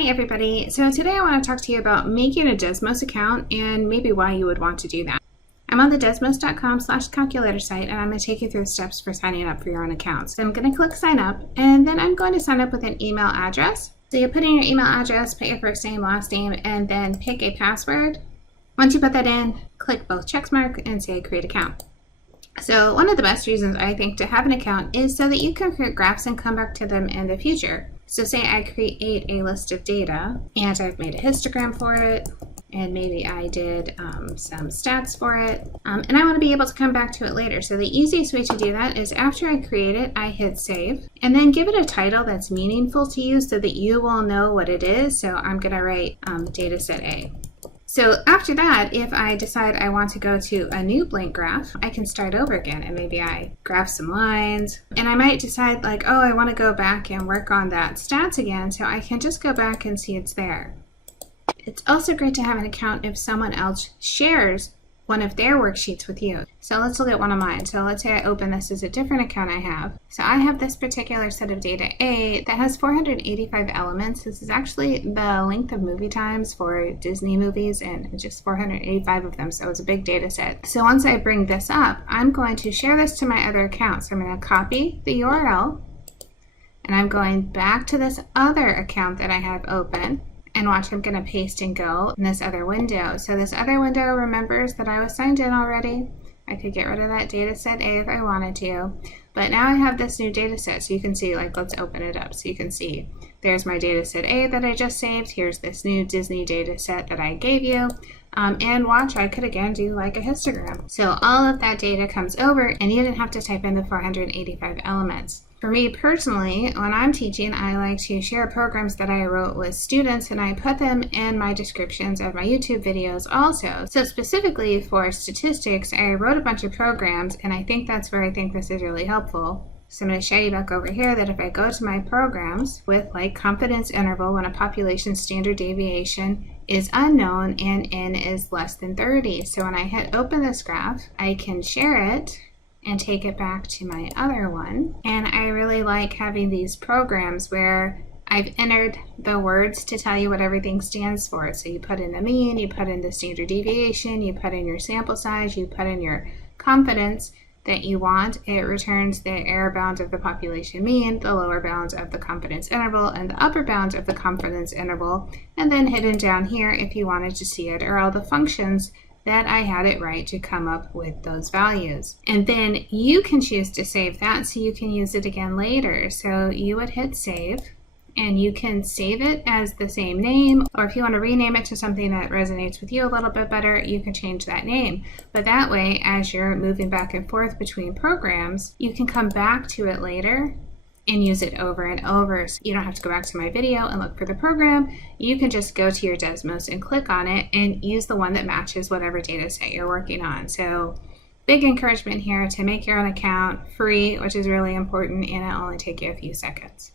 Hi everybody. So today I want to talk to you about making a Desmos account and maybe why you would want to do that. I'm on the desmos.com/calculator site and I'm going to take you through the steps for signing up for your own account. So I'm going to click sign up and then I'm going to sign up with an email address. So you put in your email address, put your first name, last name, and then pick a password. Once you put that in, click both checkmark and say create account. So one of the best reasons I think to have an account is so that you can create graphs and come back to them in the future. So say I create a list of data and I've made a histogram for it and maybe I did some stats for it and I want to be able to come back to it later. So the easiest way to do that is after I create it, I hit save and then give it a title that's meaningful to you so that you will know what it is. So I'm going to write dataset A. So after that, if I decide I want to go to a new blank graph, I can start over again and maybe I graph some lines and I might decide like, oh, I want to go back and work on that stats again, so I can just go back and see it's there. It's also great to have an account if someone else shares one of their worksheets with you. So let's look at one of mine. So let's say I open this as a different account I have. So I have this particular set of data A that has 485 elements. This is actually the length of movie times for Disney movies and just 485 of them. So it's a big data set. So once I bring this up, I'm going to share this to my other account. So I'm going to copy the URL and I'm going back to this other account that I have open. And watch, I'm going to paste and go in this other window. So this other window remembers that I was signed in already. I could get rid of that data set A if I wanted to. But now I have this new data set. So you can see, like, let's open it up. So you can see there's my data set A that I just saved. Here's this new Disney data set that I gave you. And watch, I could again do like a histogram. So all of that data comes over and you didn't have to type in the 485 elements. For me personally, when I'm teaching, I like to share programs that I wrote with students and I put them in my descriptions of my YouTube videos also. So specifically for statistics, I wrote a bunch of programs and I think that's where I think this is really helpful. So I'm going to show you back over here that if I go to my programs with like confidence interval when a population standard deviation is unknown and n is less than 30. So when I hit open this graph, I can share it and take it back to my other one. And I really like having these programs where I've entered the words to tell you what everything stands for. So you put in the mean, you put in the standard deviation, you put in your sample size, you put in your confidence that you want. It returns the error bound of the population mean, the lower bound of the confidence interval, and the upper bound of the confidence interval. And then hidden down here, if you wanted to see it, are all the functions that I had it right to come up with those values. And then you can choose to save that so you can use it again later. So you would hit save and you can save it as the same name, or if you want to rename it to something that resonates with you a little bit better, you can change that name. But that way, as you're moving back and forth between programs, you can come back to it later and use it over and over. So you don't have to go back to my video and look for the program. You can just go to your Desmos and click on it and use the one that matches whatever data set you're working on. So big encouragement here to make your own account free, which is really important, and it'll only take you a few seconds.